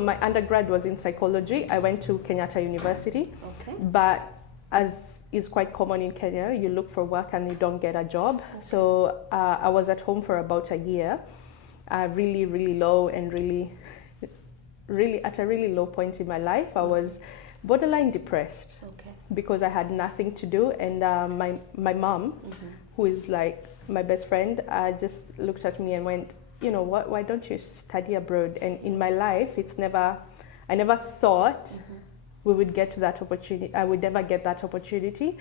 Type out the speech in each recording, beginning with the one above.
My undergrad was in psychology. I went to Kenyatta University. Okay. But as is quite common in Kenya, you look for work and you don't get a job. Okay. So I was at home for about a year, really, really low and really at a really low point in my life. I was borderline depressed. Okay. Because I had nothing to do, and my mom, who is like my best friend, just looked at me and went, you know what, why don't you study abroad? And in my life, I never thought we would get to that opportunity. I would never get that opportunity.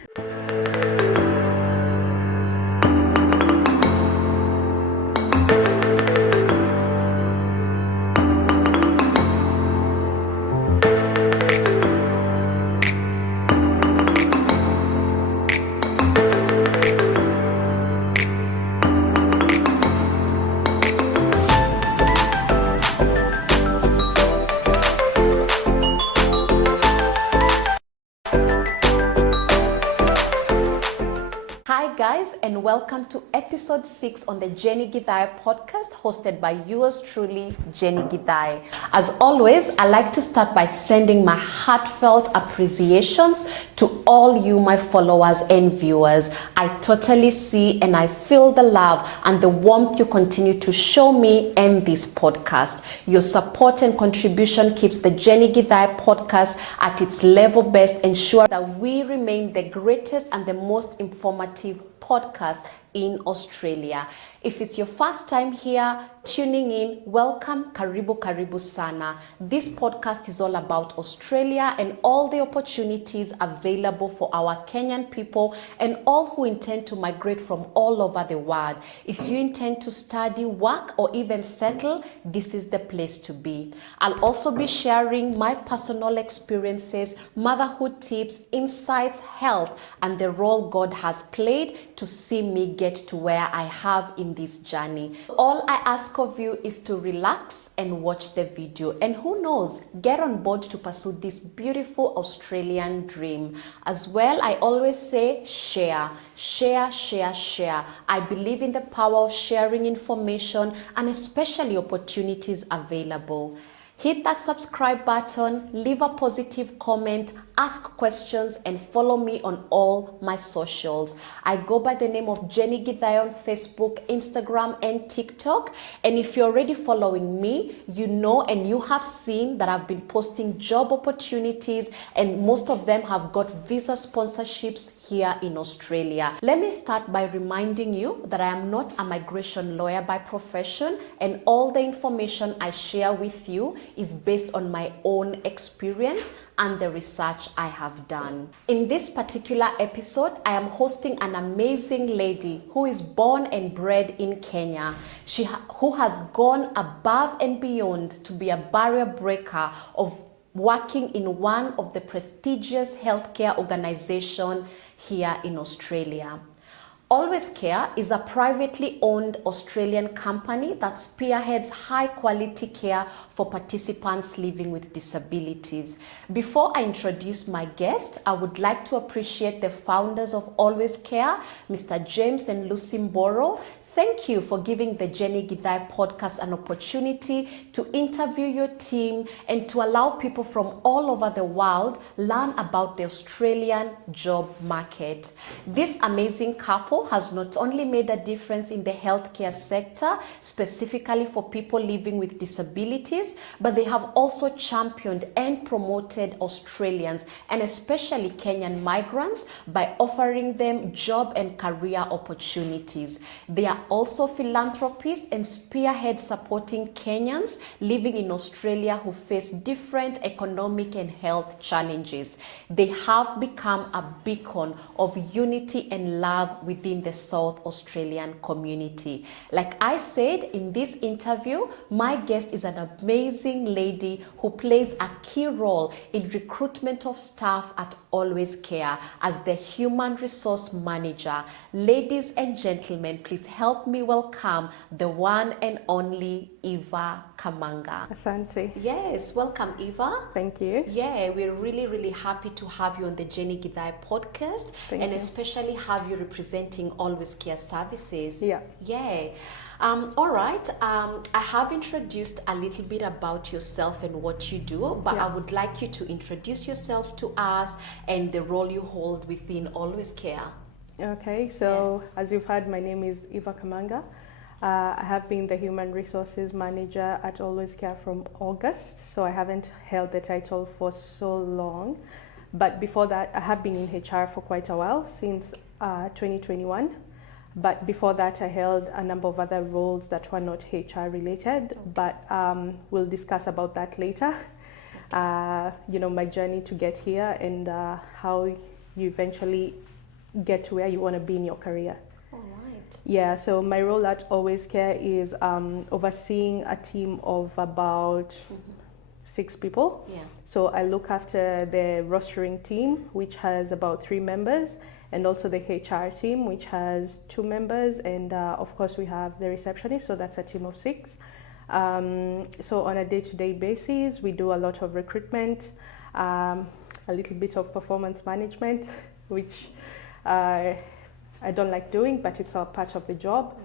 Hi guys, and welcome to episode 6 on the Jennie Githae Podcast, hosted by yours truly, Jennie Githae. As always, I like to start by sending my heartfelt appreciations to all you, my followers and viewers. I totally see and I feel the love and the warmth you continue to show me and this podcast. Your support and contribution keeps the Jennie Githae Podcast at its level best, ensure that we remain the greatest and the most informative podcast in Australia. If it's your first time here tuning in, welcome, karibu sana. This podcast is all about Australia and all the opportunities available for our Kenyan people and all who intend to migrate from all over the world. If you intend to study, work, or even settle, this is the place to be. I'll also be sharing my personal experiences, motherhood tips, insights, health, and the role God has played to see me get to where I have in this journey. All I ask of you is to relax and watch the video, and who knows, get on board to pursue this beautiful Australian dream. As well, I always say share. I believe in the power of sharing information and especially opportunities available. Hit that subscribe button, leave a positive comment, ask questions, and follow me on all my socials. I go by the name of Jennie Githae on Facebook, Instagram, and TikTok. And if you're already following me, you know and you have seen that I've been posting job opportunities, and most of them have got visa sponsorships here in Australia. Let me start by reminding you that I am not a migration lawyer by profession, and all the information I share with you is based on my own experience and the research I have done. In this particular episode, I am hosting an amazing lady who is born and bred in Kenya. Who has gone above and beyond to be a barrier breaker of working in one of the prestigious healthcare organizations here in Australia. Always Care is a privately owned Australian company that spearheads high quality care for participants living with disabilities. Before I introduce my guest, I would like to appreciate the founders of Always Care, Mr. James and Lucy Mboro. Thank you for giving the Jennie Githae Podcast an opportunity to interview your team and to allow people from all over the world learn about the Australian job market. This amazing couple has not only made a difference in the healthcare sector, specifically for people living with disabilities, but they have also championed and promoted Australians and especially Kenyan migrants by offering them job and career opportunities. They are also philanthropists and spearhead supporting Kenyans living in Australia who face different economic and health challenges. They have become a beacon of unity and love within the South Australian community. Like I said in this interview, my guest is an amazing lady who plays a key role in recruitment of staff at Always Care as the human resource manager. Ladies and gentlemen, please help help me welcome the one and only Eva Kamanga. Asante. Yes, welcome Eva. Thank you. Yeah, we're really, really happy to have you on the Jennie Githae Podcast. Thank you. Especially have you representing Always Care Services. Yeah. Yeah. All right. I have introduced a little bit about yourself and what you do, but I would like you to introduce yourself to us and the role you hold within Always Care. Okay, so as you've heard, my name is Eva Kamanga. I have been the Human Resources Manager at Always Care from August, so I haven't held the title for so long. But before that, I have been in HR for quite a while, since 2021. But before that, I held a number of other roles that were not HR related, but we'll discuss about that later. My journey to get here and how you eventually get to where you want to be in your career. All right. Yeah, so my role at Always Care is overseeing a team of about 6 people. Yeah. So I look after the rostering team, which has about 3 members, and also the HR team, which has 2 members, and of course we have the receptionist, so that's a team of 6. So on a day-to-day basis, we do a lot of recruitment, a little bit of performance management, which I don't like doing, but it's all part of the job.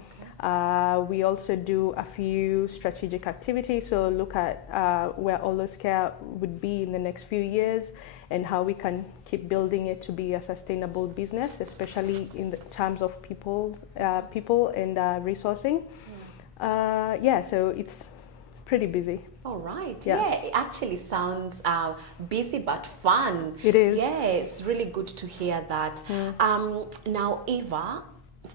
Okay. We also do a few strategic activities, so look at where Always Care would be in the next few years and how we can keep building it to be a sustainable business, especially in the terms of people and resourcing. So it's pretty busy. All right. Yeah, it actually sounds busy but fun. It is. Yeah, it's really good to hear that. Now, Eva,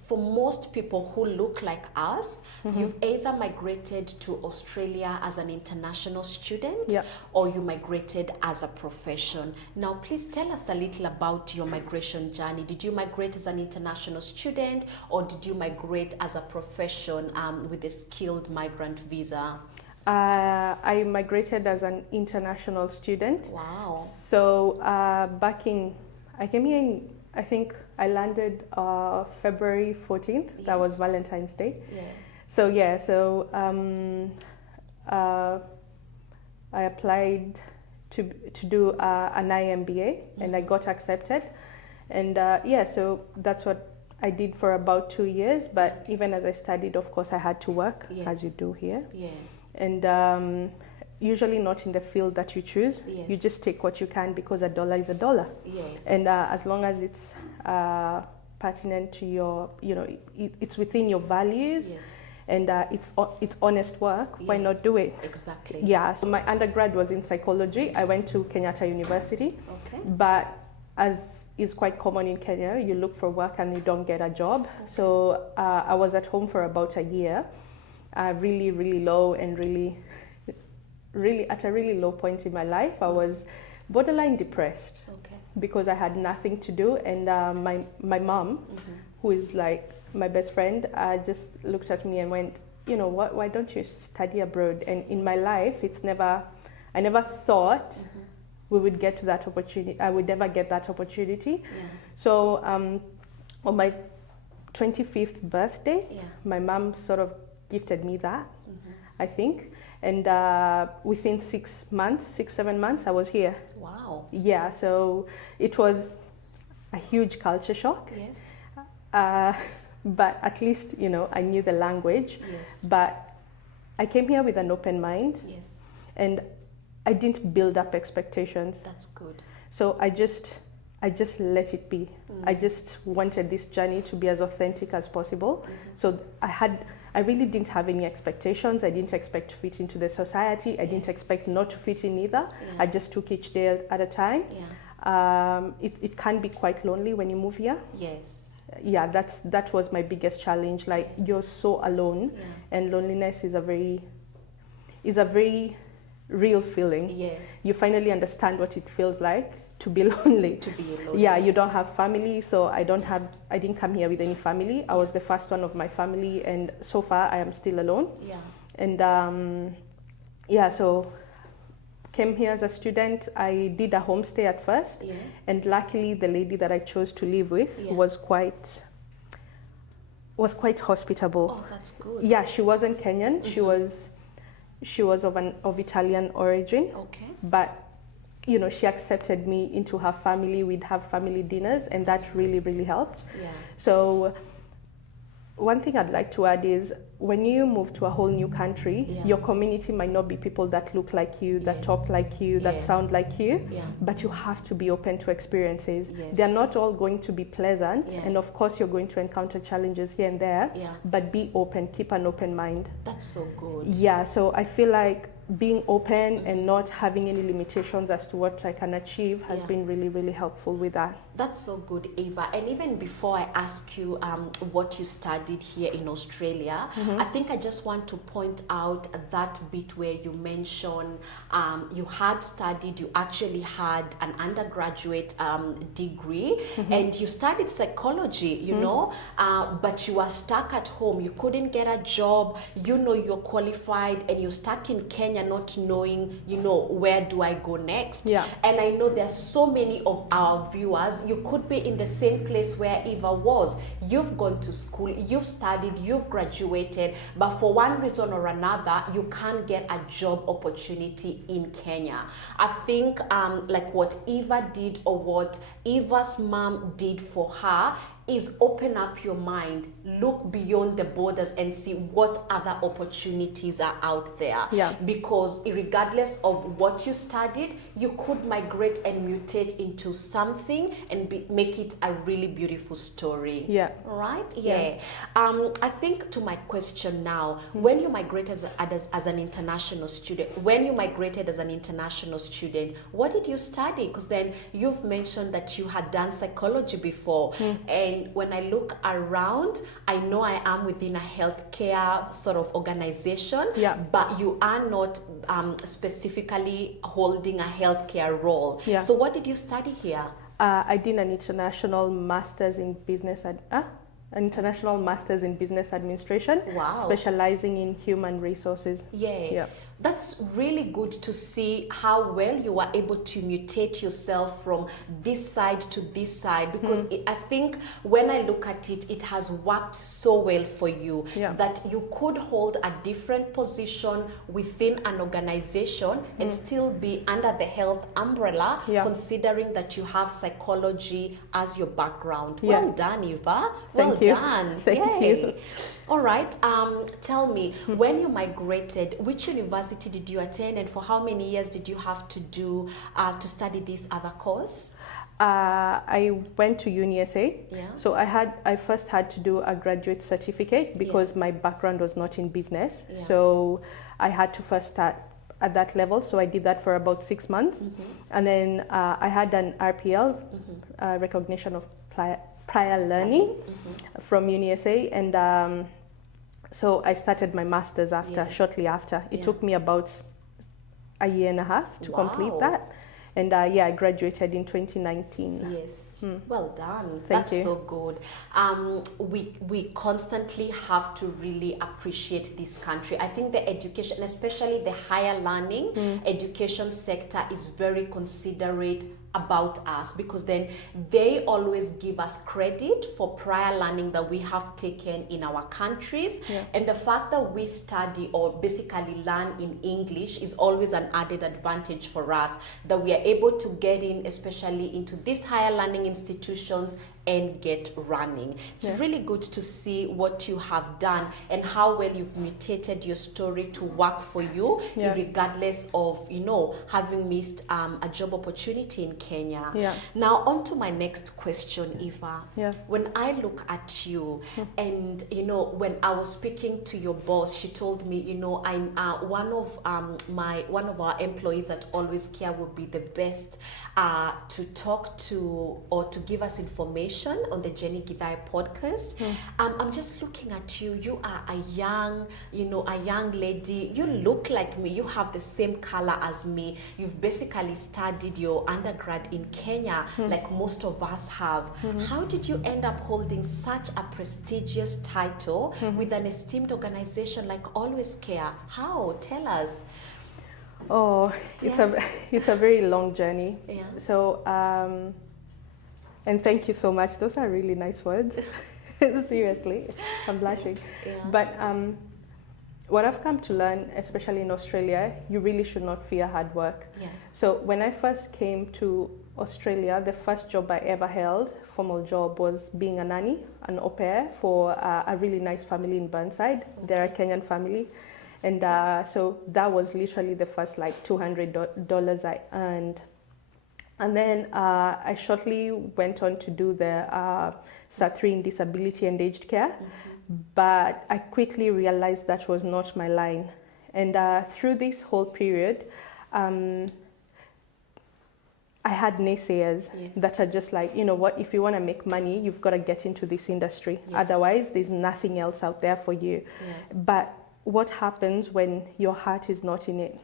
for most people who look like us, you've either migrated to Australia as an international student or you migrated as a profession. Now, please tell us a little about your migration journey. Did you migrate as an international student or did you migrate as a profession with a skilled migrant visa? I migrated as an international student. Wow. So I came here in, I think I landed February 14th. Yes. That was Valentine's Day. Yeah. So I applied to do an IMBA and I got accepted. And so that's what I did for about 2 years. But even as I studied, of course, I had to work, as you do here. Yeah. And usually not in the field that you choose. Yes. You just take what you can because $1 is $1. Yes. And as long as it's pertinent to your, it's within your values. Yes. And it's honest work. Why not do it? Exactly. Yeah. So my undergrad was in psychology. I went to Kenyatta University. Okay. But as is quite common in Kenya, you look for work and you don't get a job. Okay. So I was at home for about a year. Really, really low and really at a really low point in my life. I was borderline depressed because I had nothing to do. And my mom, who is like my best friend, just looked at me and went, you know what, why don't you study abroad? And in my life, I never thought we would get to that opportunity. I would never get that opportunity. Yeah. So on my 25th birthday, my mom sort of gifted me that, I think. And within 7 months, I was here. Wow. Yeah, so it was a huge culture shock. Yes. But at least, I knew the language. Yes. But I came here with an open mind. Yes. And I didn't build up expectations. That's good. So I just let it be. I just wanted this journey to be as authentic as possible. So I really didn't have any expectations. I didn't expect to fit into the society. I didn't expect not to fit in either. I just took each day at a time. It can be quite lonely when you move here. Yes. Yeah, that was my biggest challenge. Like you're so alone, and loneliness is a very real feeling. Yes. You finally understand what it feels like to be lonely. Yeah, you don't have family, so I didn't come here with any family. I was the first one of my family, and so far I am still alone. Yeah. And so came here as a student. I did a homestay at first, and luckily the lady that I chose to live with was quite was quite hospitable. Oh, that's good. Yeah, she wasn't Kenyan. She was of Italian origin. Okay. But you know, she accepted me into her family. We'd have family dinners, and that really, really helped. Yeah. So one thing I'd like to add is when you move to a whole new country, your community might not be people that look like you, that talk like you, that sound like you, but you have to be open to experiences. Yes. They're not all going to be pleasant, and of course you're going to encounter challenges here and there, but be open, keep an open mind. That's so good. Yeah, so I feel like being open and not having any limitations as to what I can achieve has been really, really helpful with that. That's so good, Eva. And even before I ask you what you studied here in Australia, I think I just want to point out that bit where you mentioned you had studied, you actually had an undergraduate degree, and you studied psychology, you know, but you were stuck at home. You couldn't get a job. You know you're qualified, and you're stuck in Kenya not knowing, you know, where do I go next? Yeah. And I know there's so many of our viewers, you could be in the same place where Eva was. You've gone to school, you've studied, you've graduated, but for one reason or another, you can't get a job opportunity in Kenya. I think like what Eva did, or what Eva's mom did for her, is open up your mind, look beyond the borders and see what other opportunities are out there. Yeah. Because regardless of what you studied, you could migrate and mutate into something and make it a really beautiful story. Yeah. Right? Yeah. I think to my question now, when you migrated as an international student, what did you study? Because then you've mentioned that you had done psychology before, and when I look around, I know I am within a healthcare sort of organization, but you are not specifically holding a healthcare role. Yeah. So what did you study here? I did an international master's in business administration. Wow. Specializing in human resources. Yeah. That's really good to see how well you were able to mutate yourself from this side to this side, because I think when I look at it, it has worked so well for you that you could hold a different position within an organization and still be under the health umbrella, considering that you have psychology as your background. Well done, Eva. Thank you. Done. Thank you. All right. Tell me, when you migrated, which university did you attend, and for how many years did you have to do to study this other course? I went to UniSA. Yeah. So I first had to do a graduate certificate because my background was not in business. Yeah. So I had to first start at that level. So I did that for about 6 months. And then I had an RPL, recognition of prior learning from UniSA. And so I started my master's shortly after. It took me about a year and a half to complete that. And I graduated in 2019. Yes, well done. Thank you. So good. We constantly have to really appreciate this country. I think the education, especially the higher learning education sector, is very considerate about us, because then they always give us credit for prior learning that we have taken in our countries. And the fact that we study or basically learn in English is always an added advantage for us, that we are able to get in, especially into these higher learning institutions, and get running. It's really good to see what you have done and how well you've mutated your story to work for you, regardless of, having missed a job opportunity in Kenya. Now, on to my next question, Eva. When I look at you, and when I was speaking to your boss, she told me, I'm one of our employees at Always Care would be the best to talk to or to give us information on the Jennie Githae Podcast. I'm just looking at you. You are a young lady. You look like me. You have the same color as me. You've basically studied your undergrad in Kenya, like most of us have. How did you end up holding such a prestigious title with an esteemed organization like Always Care? How? Tell us. Oh, it's a very long journey. So, and thank you so much. Those are really nice words. Seriously, I'm blushing. Yeah. But what I've come to learn, especially in Australia, you really should not fear hard work. Yeah. So when I first came to Australia, the first job I ever held, formal job, was being a nanny, an au pair for a really nice family in Burnside. They're a Kenyan family. And so that was literally the first like $200 I earned. And then I shortly went on to do the SAT3 in disability and aged care. But I quickly realized that was not my line. And through this whole period, I had naysayers that are just like, you know what, if you want to make money, you've got to get into this industry. Otherwise, there's nothing else out there for you. But what happens when your heart is not in it?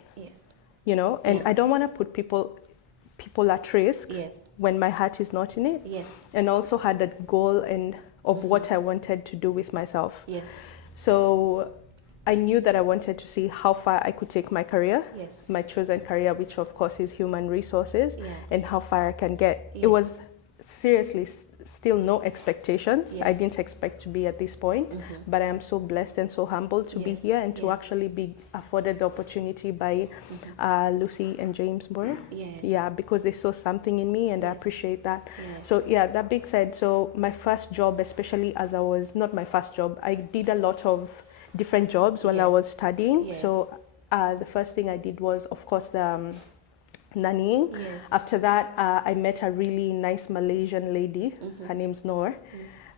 You know, and I don't want to put people at risk when my heart is not in it. And also had a goal and of what I wanted to do with myself. So I knew that I wanted to see how far I could take my career, my chosen career, which of course is human resources, and how far I can get. It was seriously still no expectations. I didn't expect to be at this point, but I am so blessed and so humbled to be here and to actually be afforded the opportunity by Lucy and James Moore. Because they saw something in me, and I appreciate that. So that being said, so my first job, especially as I was, not my first job, I did a lot of different jobs while I was studying. So the first thing I did was, of course, the nannying. After that, I met a really nice Malaysian lady. Her name's Noor.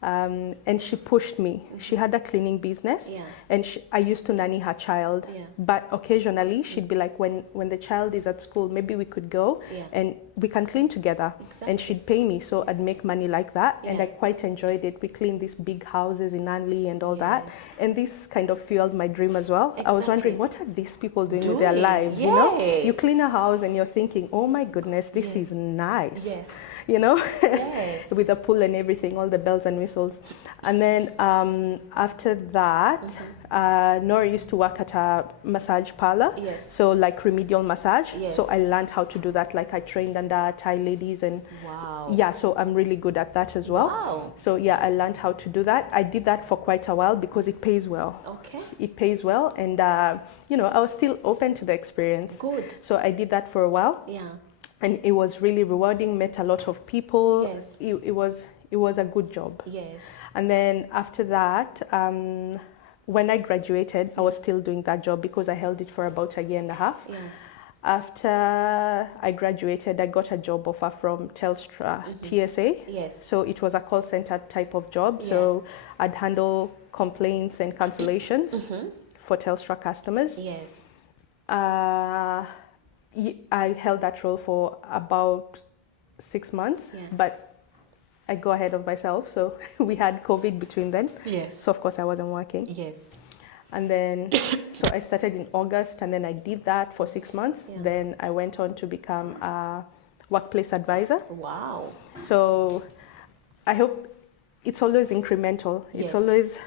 And she pushed me. She had a cleaning business, and I used to nanny her child. But occasionally, she'd be like, when the child is at school, maybe we could go and we can clean together. And she'd pay me, so I'd make money like that. And I quite enjoyed it. We cleaned these big houses in Anli and all that. And this kind of fueled my dream as well. I was wondering, what are these people doing with their lives? You know, you clean a house and you're thinking, oh my goodness, this is nice. You know, with the pool and everything, all the bells and whistles. And then after that, Nora used to work at a massage parlor, so like remedial massage. So I learned how to do that. Like I trained under Thai ladies, and so I'm really good at that as well. So I learned how to do that. I did that for quite a while because it pays well. It pays well, and you know, I was still open to the experience. So I did that for a while. And it was really rewarding, met a lot of people. It was a good job. And then after that, when I graduated, I was still doing that job because I held it for about a year and a half. After I graduated, I got a job offer from Telstra, TSA. So it was a call center type of job. So I'd handle complaints and cancellations for Telstra customers. I held that role for about 6 months, but I go ahead of myself. So we had COVID between then. So of course I wasn't working. And then, so I started in August, and then I did that for 6 months. Then I went on to become a workplace advisor. So I hope it's always incremental. It's always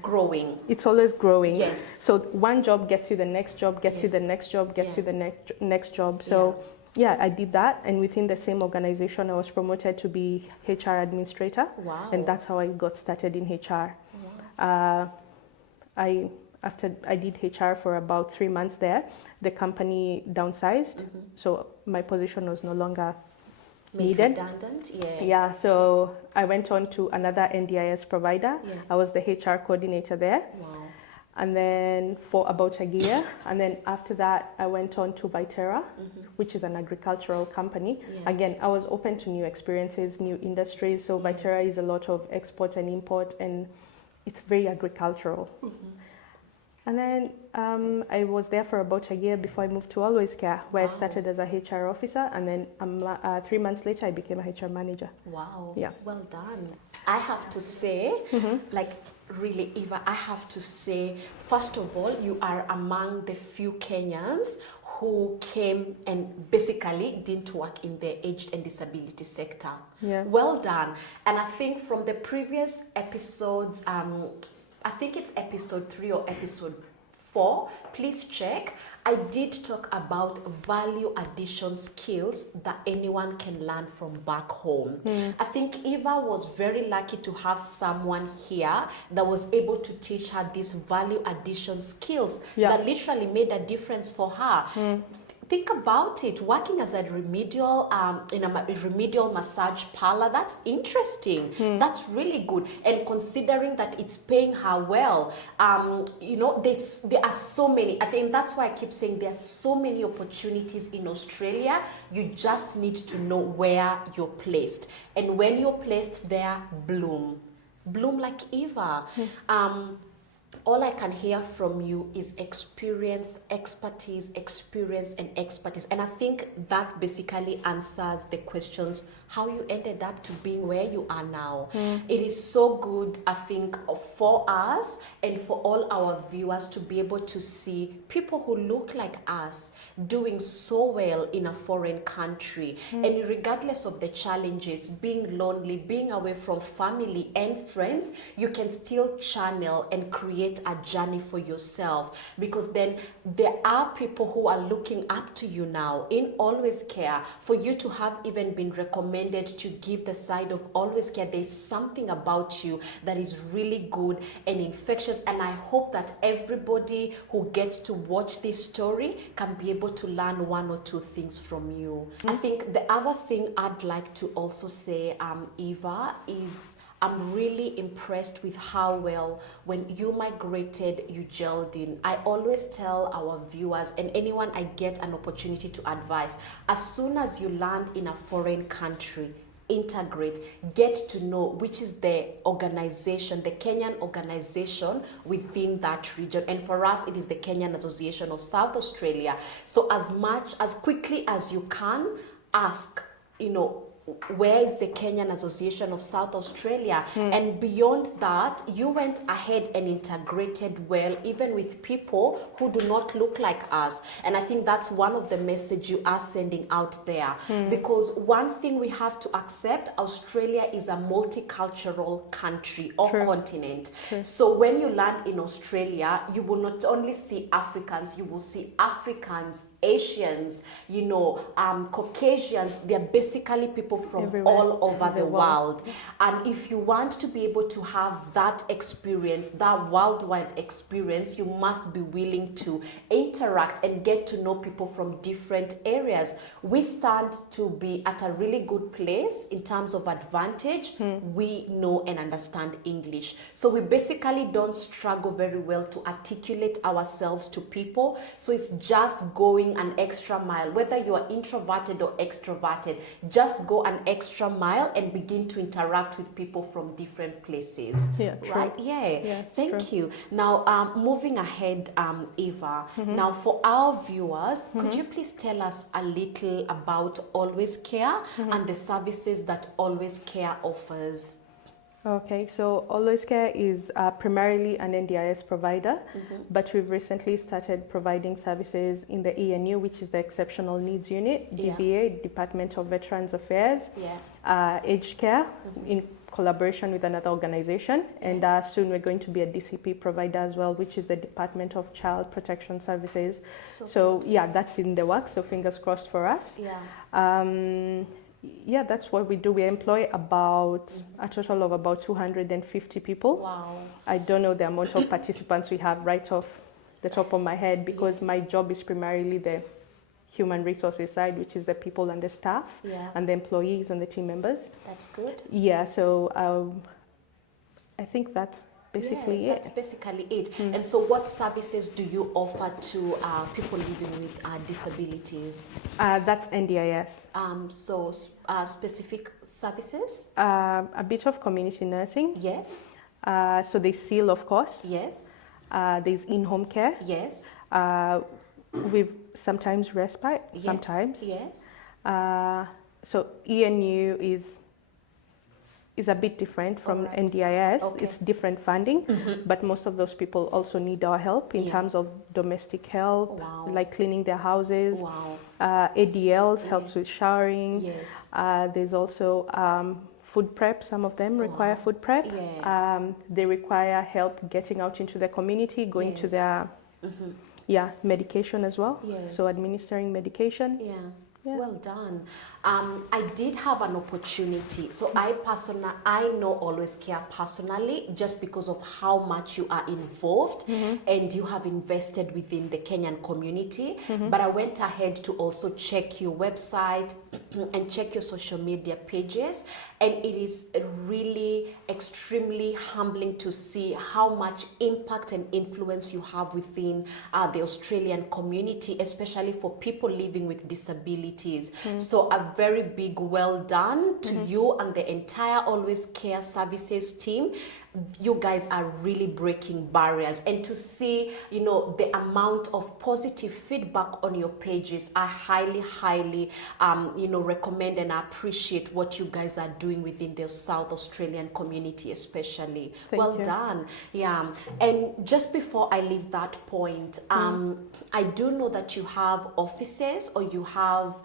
growing. It's always growing. So one job gets you the next job, gets you the next job, gets you the next job. So I did that, and within the same organization, I was promoted to be HR administrator. And that's how I got started in HR. After I did HR for about 3 months there, the company downsized, so my position was no longer needed. Redundant. So I went on to another NDIS provider. I was the HR coordinator there. And then for about a year, and then after that I went on to Viterra, which is an agricultural company. Again, I was open to new experiences, new industries. So Viterra is a lot of export and import, and it's very agricultural. And then I was there for about a year before I moved to Always Care, where I started as a HR officer, and then 3 months later I became a HR manager. Well done. I have to say, like, really, Eva, I have to say, first of all, you are among the few Kenyans who came and basically didn't work in the aged and disability sector. Well done. And I think from the previous episodes, I think it's episode 3 or episode 4, please check. I did talk about value addition skills that anyone can learn from back home. I think Eva was very lucky to have someone here that was able to teach her these value addition skills that literally made a difference for her. Think about it, working as a remedial in a remedial massage parlor, that's interesting. That's really good. And considering that it's paying her well, you know, there are so many. I think that's why I keep saying there are so many opportunities in Australia. You just need to know where you're placed. And when you're placed there, bloom. Bloom like Eva. All I can hear from you is experience, expertise, experience, and expertise. And I think that basically answers the questions how you ended up to being where you are now. It is so good, I think, for us and for all our viewers to be able to see people who look like us doing so well in a foreign country. And regardless of the challenges, being lonely, being away from family and friends, you can still channel and create a journey for yourself, because then there are people who are looking up to you now in Always Care. For you to have even been recommended to give the side of Always Care, there's something about you that is really good and infectious, and I hope that everybody who gets to watch this story can be able to learn 1 or 2 things from you. I think the other thing I'd like to also say, Eva, is I'm really impressed with how well, when you migrated, you gelled in. I always tell our viewers and anyone I get an opportunity to advise, as soon as you land in a foreign country, integrate, get to know which is the organization, the Kenyan organization within that region. And for us, it is the Kenyan Association of South Australia. So as quickly as you can, ask, you know, where is the Kenyan Association of South Australia? And beyond that, you went ahead and integrated well, even with people who do not look like us. And I think that's one of the message you are sending out there. Because one thing we have to accept, Australia is a multicultural country or continent. So when you land in Australia, you will not only see Africans, you will see Africans, Asians, you know, Caucasians. They're basically people from everywhere, all over the world. And if you want to be able to have that experience, that worldwide experience, you must be willing to interact and get to know people from different areas. We stand to be at a really good place in terms of advantage. We know and understand English. So we basically don't struggle very well to articulate ourselves to people. So it's just going an extra mile, whether you are introverted or extroverted, just go an extra mile and begin to interact with people from different places. Right? Thank you. Now, moving ahead, Eva, now for our viewers, could you please tell us a little about Always Care and the services that Always Care offers? Okay, so Always Care is primarily an NDIS provider, but we've recently started providing services in the ENU, which is the Exceptional Needs Unit, DVA, Department of Veterans Affairs, Aged Care, in collaboration with another organization, and soon we're going to be a DCP provider as well, which is the Department of Child Protection Services. So yeah, that's in the works, so fingers crossed for us. Yeah, that's what we do. We employ about a total of about 250 people. Wow. I don't know the amount of participants we have right off the top of my head, because my job is primarily the human resources side, which is the people and the staff and the employees and the team members. That's good. Yeah, so I think that's basically it. That's basically it. And so what services do you offer to people living with disabilities? That's NDIS. So specific services? A bit of community nursing. Yes. So there's SEAL, of course. Yes. There's in-home care. Yes. With sometimes respite, sometimes. Yes. So ENU is a bit different from NDIS. It's different funding, but most of those people also need our help in terms of domestic help, like cleaning their houses. ADLs helps with showering. Yes. There's also food prep. Some of them require food prep. They require help getting out into the community, going to their Yeah, medication as well. Yes. So administering medication. Yeah. Yeah. Well done. I did have an opportunity. So I know Always Care personally, just because of how much you are involved and you have invested within the Kenyan community. But I went ahead to also check your website and check your social media pages. And it is really extremely humbling to see how much impact and influence you have within the Australian community, especially for people living with disabilities. So a very big well done to you and the entire Always Care Services team. You guys are really breaking barriers, and to see, the amount of positive feedback on your pages, I highly recommend and appreciate what you guys are doing within the South Australian community, especially. Well done. Yeah. And just before I leave that point, I do know that you have offices, or you have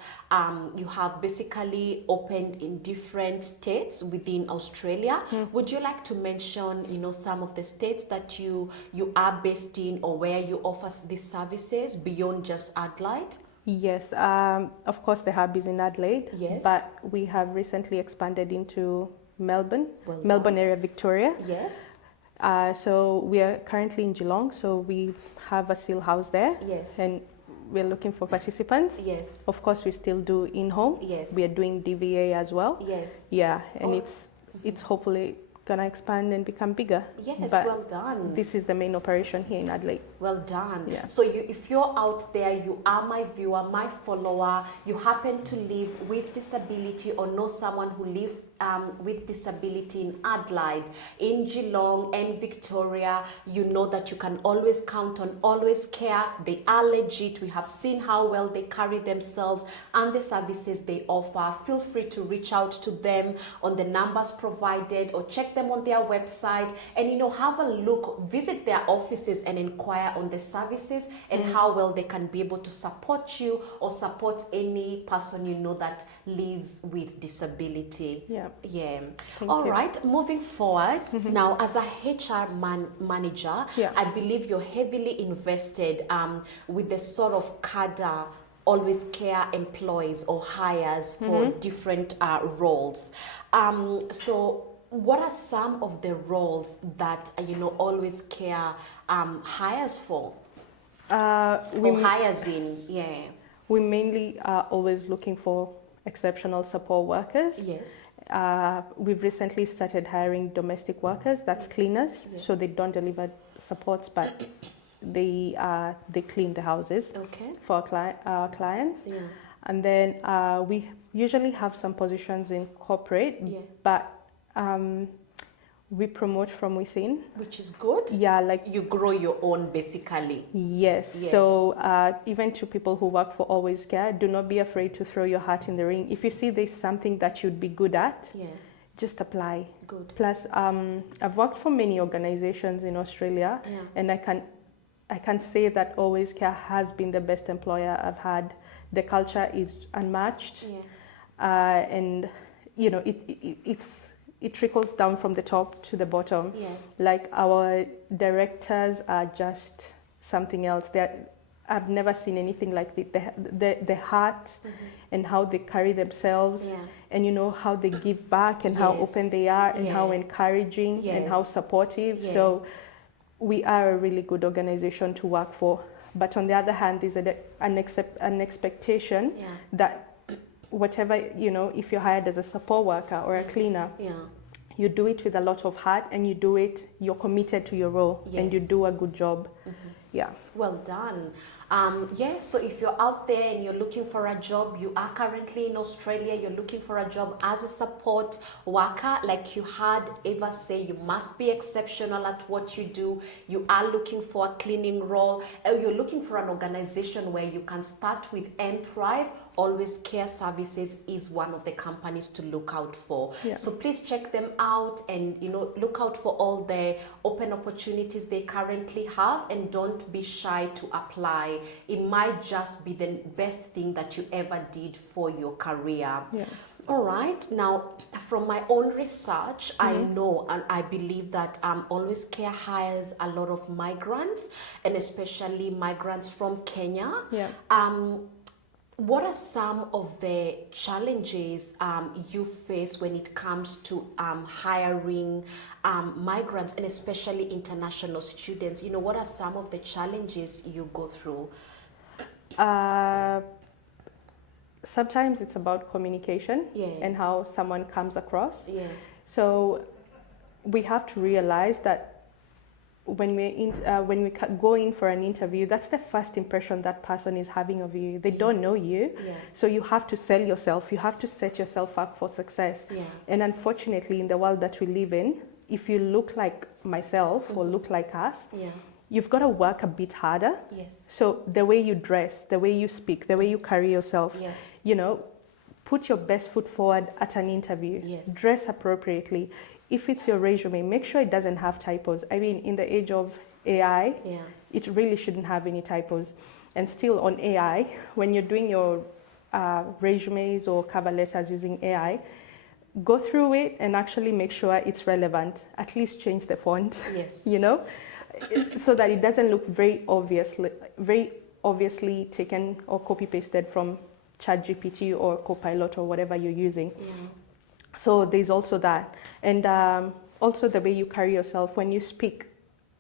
basically opened in different states within Australia. Would you like to mention, some of the states that you are based in, or where you offer these services beyond just Adelaide? Yes, of course the hub is in Adelaide. Yes. But we have recently expanded into Melbourne, Well Melbourne done. area, Victoria. Yes. So we are currently in Geelong, so we have a seal house there. Yes. And we're looking for participants. Yes. Of course, we still do in-home. Yes. We are doing DVA as well. Yes. Yeah, and it's hopefully gonna expand and become bigger. Yes, but well done. This is the main operation here in Adelaide. Well done. Yeah. So if you're out there, you are my viewer, my follower, you happen to live with disability or know someone who lives with disability in Adelaide, in Geelong and Victoria, you know that you can always count on Always Care. They are legit. We have seen how well they carry themselves and the services they offer. Feel free to reach out to them on the numbers provided, or check them on their website, and have a look, visit their offices and inquire on the services and how well they can be able to support you or support any person that lives with disability. Yeah. All right, moving forward, now as a HR manager, I believe you're heavily invested with the sort of cadre Always Care employees or hires for different roles. So what are some of the roles that Always Care hires for? Or hires in? Yeah. We mainly are always looking for exceptional support workers. Yes. We've recently started hiring domestic workers, that's cleaners, so they don't deliver supports, but they clean the houses for our clients. Yeah. And then we usually have some positions in corporate, but we promote from within. Which is good. Yeah, like you grow your own basically. Yes. Yeah. So even to people who work for Always Care, do not be afraid to throw your hat in the ring. If you see there's something that you'd be good at, just apply. Good. Plus, I've worked for many organizations in Australia, and I can say that Always Care has been the best employer I've had. The culture is unmatched, and it trickles down from the top to the bottom. Yes. Like our directors are just something else. I've never seen anything like the heart and how they carry themselves, and how they give back and how open they are and how encouraging and how supportive. So we are a really good organization to work for. But on the other hand, there's an expectation that whatever, if you're hired as a support worker or a cleaner, you do it with a lot of heart, and you're committed to your role, and you do a good job. Yeah. Well done. So if you're out there and you're looking for a job, you are currently in Australia, you're looking for a job as a support worker, like you heard Eva say, you must be exceptional at what you do. You are looking for a cleaning role, or you're looking for an organization where you can start with and thrive. Always Care Services is one of the companies to look out for. So please check them out, and look out for all the open opportunities they currently have, and don't be shy shy to apply. It might just be the best thing that you ever did for your career. Yeah. All right. Now, from my own research, I know and I believe that Always Care hires a lot of migrants, and especially migrants from Kenya. Yeah. What are some of the challenges you face when it comes to hiring migrants, and especially international students? You know, what are some of the challenges you go through? Sometimes it's about communication and how someone comes across. Yeah. So we have to realize that when we go in for an interview, that's the first impression that person is having of you. They don't know you, so you have to sell yourself. You have to set yourself up for success. Yeah. And unfortunately, in the world that we live in, if you look like myself or look like us, you've got to work a bit harder. Yes. So the way you dress, the way you speak, the way you carry yourself, you know, put your best foot forward at an interview. Yes. Dress appropriately. If it's your resume, make sure it doesn't have typos. I mean, in the age of AI, it really shouldn't have any typos. And still on AI, when you're doing your resumes or cover letters using AI, go through it and actually make sure it's relevant. At least change the font, you know, so that it doesn't look very obviously taken or copy pasted from ChatGPT or Copilot or whatever you're using. So there's also that. And also the way you carry yourself when you speak.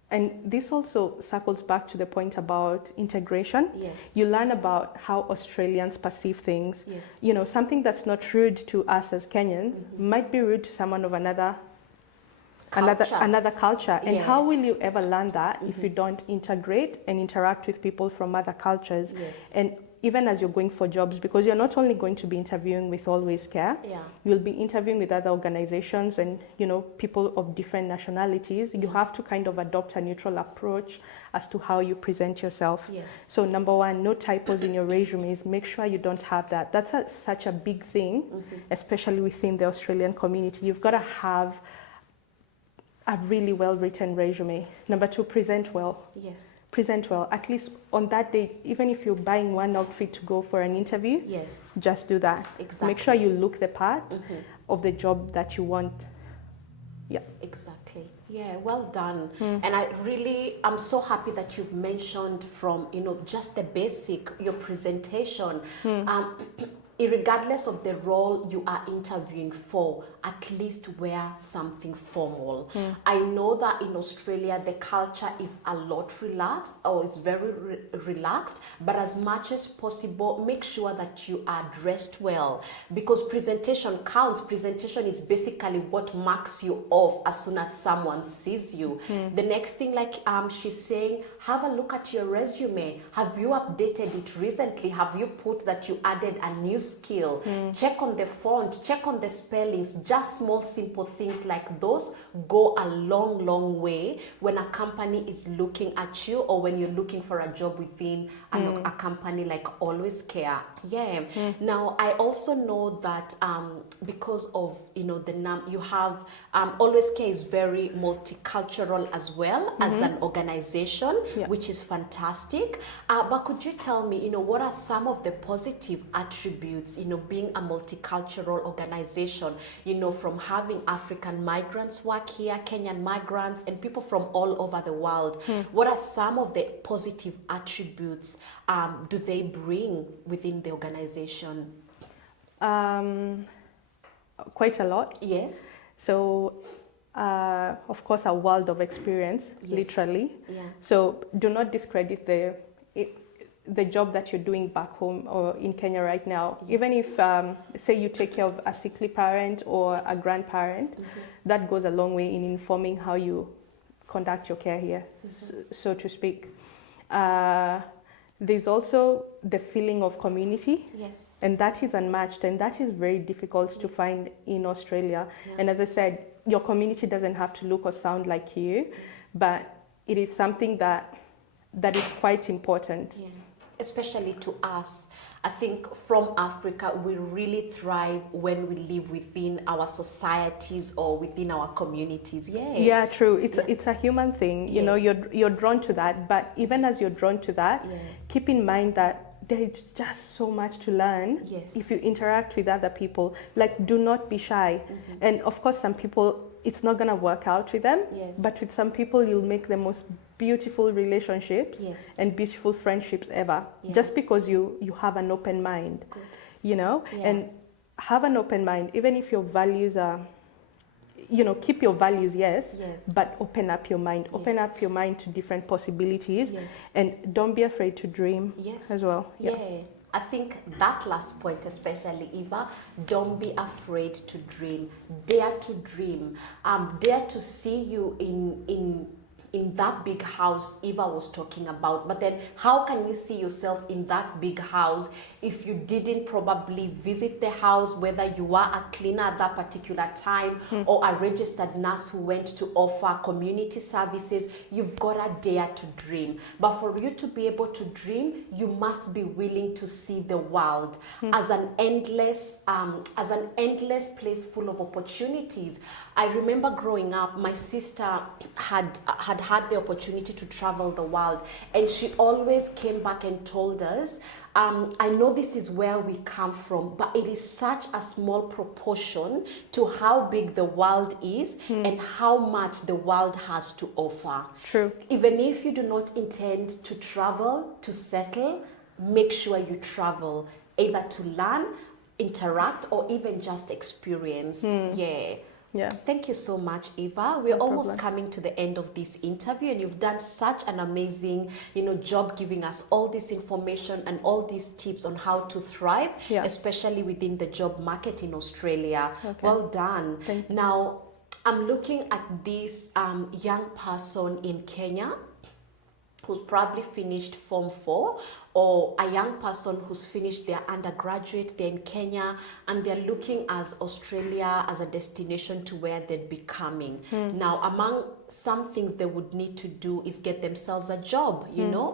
And this also circles back to the point about integration. You learn about how Australians perceive things. You know, something that's not rude to us as Kenyans might be rude to someone of another culture. And how will you ever learn that if you don't integrate and interact with people from other cultures? And even as you're going for jobs, because you're not only going to be interviewing with Always Care, you'll be interviewing with other organizations and, you know, people of different nationalities. You have to kind of adopt a neutral approach as to how you present yourself. So number one, no typos in your resumes. Make sure you don't have that. That's such a big thing, especially within the Australian community. You've got to have a really well-written resume. Number two, present well. Present well. At least on that day, even if you're buying one outfit to go for an interview, just do that. Make sure you look the part of the job that you want. Exactly. Yeah, well done. And I'm so happy that you've mentioned from, you know, just the basic, your presentation. Regardless of the role you are interviewing for, at least wear something formal. I know that in Australia, the culture is a lot relaxed, or it's very relaxed, but as much as possible, make sure that you are dressed well, because presentation counts. Presentation is basically what marks you off as soon as someone sees you. The next thing, like she's saying, have a look at your resume. Have you updated it recently? Have you put that you added a new skill? Check on the font, check on the spellings. Just small simple things like those go a long way when a company is looking at you, or when you're looking for a job within a company like Always Care. Now I also know that because of, you know, you have Always Care is very multicultural as well as an organization, which is fantastic. But could you tell me, you know, what are some of the positive attributes, you know, being a multicultural organization, you know, from having African migrants work here, Kenyan migrants, and people from all over the world? What are some of the positive attributes do they bring within the organization? Quite a lot. So, of course, a world of experience, literally. So do not discredit the job that you're doing back home or in Kenya right now. Even if, say, you take care of a sickly parent or a grandparent, that goes a long way in informing how you conduct your care here, so to speak. There's also the feeling of community, and that is unmatched, and that is very difficult to find in Australia. And as I said, your community doesn't have to look or sound like you, but it is something that is quite important. especially to us, I think from Africa, we really thrive when we live within our societies or within our communities. Yeah, true. It's a human thing. You know, Yes. you're drawn to that. But even as you're drawn to that, keep in mind that there is just so much to learn if you interact with other people. Like, do not be shy. And of course, some people, it's not gonna work out with them. But with some people, you'll make the most beautiful relationships and beautiful friendships ever, just because you have an open mind. You know, and have an open mind, even if your values are, you know, keep your values, but open up your mind. Open up your mind to different possibilities, and don't be afraid to dream as well. I think that last point, especially Eva, don't be afraid to dream. Dare to dream. Dare to see you in that big house Eva was talking about. But then how can you see yourself in that big house if you didn't probably visit the house, whether you were a cleaner at that particular time or a registered nurse who went to offer community services? You've got to dare to dream. But for you to be able to dream, you must be willing to see the world as an endless place full of opportunities. I remember growing up, my sister had the opportunity to travel the world, and she always came back and told us, I know this is where we come from, but it is such a small proportion to how big the world is and how much the world has to offer. True. Even if you do not intend to travel, to settle, make sure you travel, either to learn, interact, or even just experience. Yeah. Thank you so much, Eva. We're almost coming to the end of this interview, and you've done such an amazing, job giving us all this information and all these tips on how to thrive, especially within the job market in Australia. Well done. Thank you. Now, I'm looking at this young person in Kenya who's probably finished Form 4, or a young person who's finished their undergraduate, they're in Kenya, and they're looking as Australia as a destination to where they'd be coming. Now, among some things they would need to do is get themselves a job,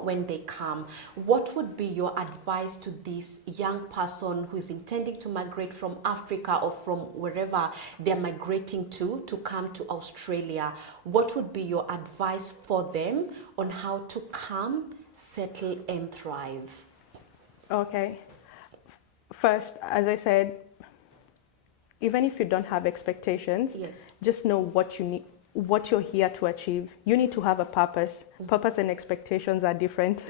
when they come. What would be your advice to this young person who is intending to migrate from Africa or from wherever they're migrating to come to Australia? What would be your advice for them on how to come, settle, and thrive? Okay. First, as I said, even if you don't have expectations, just know what you need, what you're here to achieve. You need to have a purpose. Purpose and expectations are different.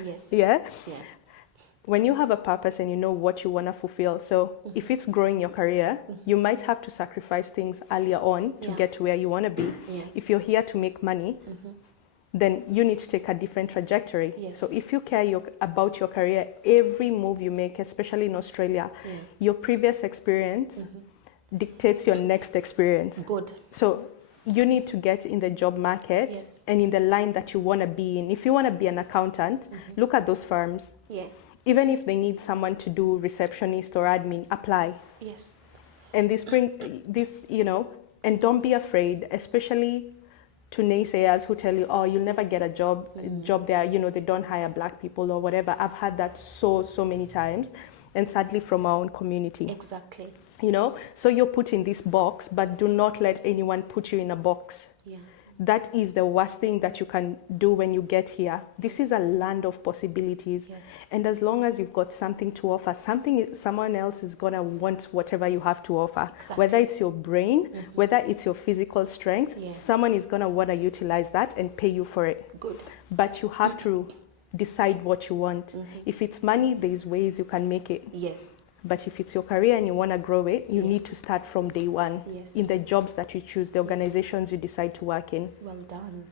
When you have a purpose and you know what you want to fulfill, so if it's growing your career, you might have to sacrifice things earlier on to get to where you want to be. If you're here to make money, then you need to take a different trajectory. So if you care about your career, every move you make, especially in Australia, your previous experience dictates your next experience. Good. So you need to get in the job market and in the line that you want to be in. If you want to be an accountant, look at those firms. Even if they need someone to do receptionist or admin, apply. And and don't be afraid, especially to naysayers who tell you, oh, you'll never get a job there, they don't hire black people or whatever. I've had that so many times, and sadly from our own community. Exactly. So you're put in this box, but do not let anyone put you in a box. That is the worst thing that you can do when you get here. This is a land of possibilities. And as long as you've got something to offer, someone else is going to want whatever you have to offer. Whether it's your brain, whether it's your physical strength, someone is going to want to utilize that and pay you for it. Good. But you have to decide what you want. If it's money, there's ways you can make it. But if it's your career and you want to grow it, you need to start from day one in the jobs that you choose, the organizations you decide to work in. Well done.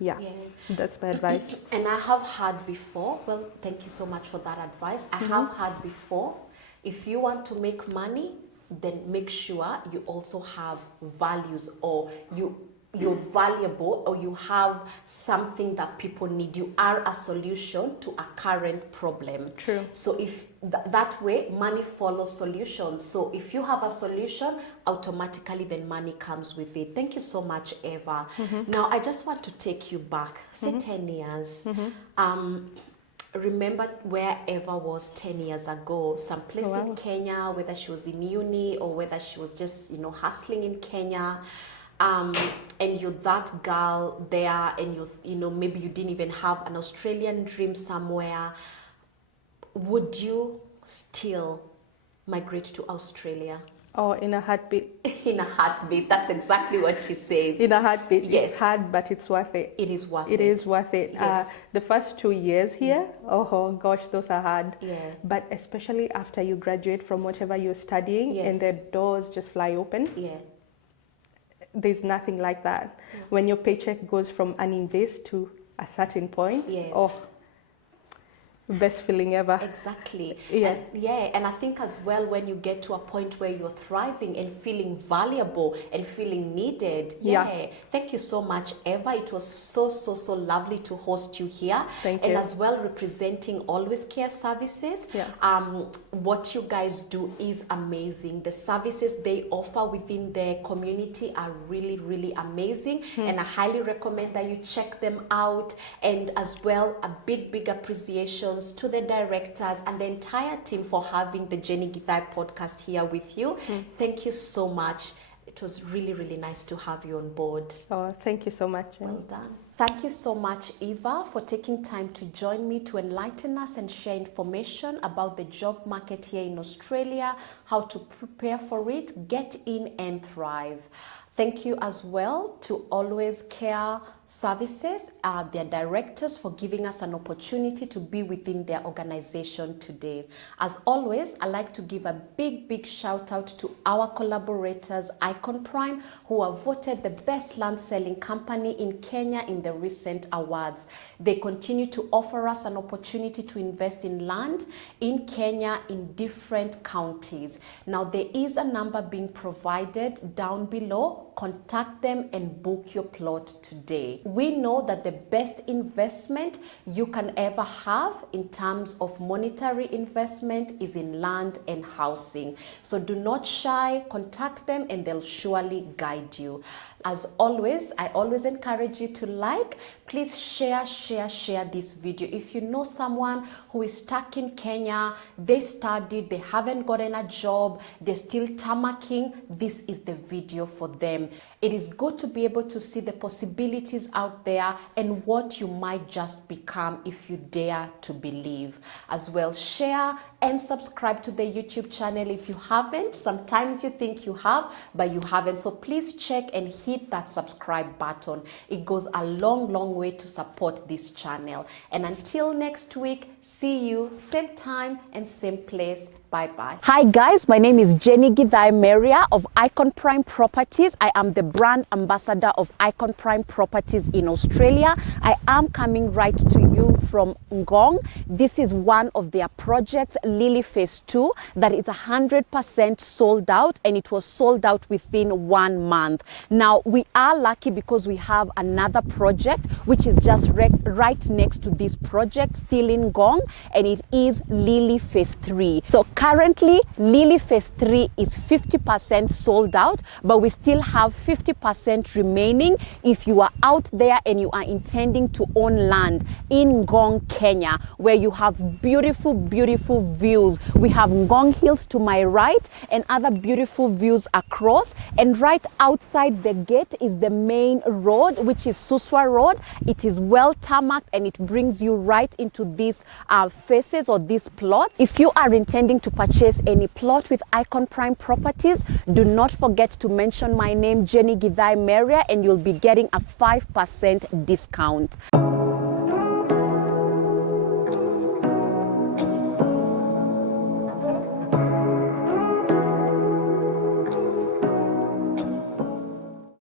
That's my advice. And I have heard before, thank you so much for that advice. I have heard before, if you want to make money, then make sure you also have values, or you're valuable, or you have something that people need. You are a solution to a current problem. True. So if that way, money follows solutions. So if you have a solution, automatically then money comes with it. Thank you so much, Eva. Now I just want to take you back, say 10 years. remember wherever was 10 years ago, some place in Kenya, whether she was in uni or whether she was just, hustling in Kenya. And you're that girl there, and maybe you didn't even have an Australian dream somewhere. Would you still migrate to Australia? Oh, in a heartbeat. In a heartbeat. That's exactly what she says. In a heartbeat. Yes. It's hard, but it's worth it. It is worth it. It is worth it. Yes. The first 2 years here, oh gosh, those are hard. Yeah. But especially after you graduate from whatever you're studying, Yes. and the doors just fly open. Yeah. There's nothing like that. Yeah. When your paycheck goes from earning this to a certain point, yes. Oh, best feeling ever. Exactly. Yeah. And I think as well, when you get to a point where you're thriving and feeling valuable and feeling needed. Yeah. Thank you so much, Eva. It was so lovely to host you here. Thank you. And as well, representing Always Care Services. Yeah. What you guys do is amazing. The services they offer within the community are really amazing. And I highly recommend that you check them out. And as well, a big appreciation to the directors and the entire team for having the Jennie Githae podcast here with you. Thank you so much. It was really nice to have you on board. Oh, thank you so much. Well done. Thank you so much, Eva, for taking time to join me to enlighten us and share information about the job market here in Australia, how to prepare for it, get in and thrive. Thank you as well to Always Care Services, their directors, for giving us an opportunity to be within their organization today. As always, I'd like to give a big shout out to our collaborators, Icon Prime, who are voted the best land selling company in Kenya in the recent awards. They continue to offer us an opportunity to invest in land in Kenya in different counties. Now, there is a number being provided down below. Contact them and book your plot today. We know that the best investment you can ever have in terms of monetary investment is in land and housing. So do not shy, contact them and they'll surely guide you. As always, I always encourage you to like. Please share this video. If you know someone who is stuck in Kenya, they studied, they haven't gotten a job, they're still tamaking, this is the video for them. It is good to be able to see the possibilities out there and what you might just become if you dare to believe. As well, share and subscribe to the YouTube channel if you haven't. Sometimes you think you have, but you haven't. So please check and hit that subscribe button. It goes a long way to support this channel. And until next week, see you same time and same place. Bye-bye. Hi guys, my name is Jennie Githae of Icon Prime Properties. I am the brand ambassador of Icon Prime Properties in Australia. I am coming right to you from Ngong. This is one of their projects, Lily Phase 2, that is 100% sold out, and it was sold out within 1 month. Now, we are lucky because we have another project which is just right next to this project, still in Ngong, and it is Lily Phase 3. So currently, Lily Phase 3 is 50% sold out, but we still have 50% remaining if you are out there and you are intending to own land in Ngong, Kenya, where you have beautiful views. We have Ngong Hills to my right and other beautiful views across, and right outside the gate is the main road, which is Suswa Road. It is well tarmacked and it brings you right into these phases or these plots. If you are intending to purchase any plot with Icon Prime Properties, do not forget to mention my name, Jennie Githae, and you'll be getting a 5% discount.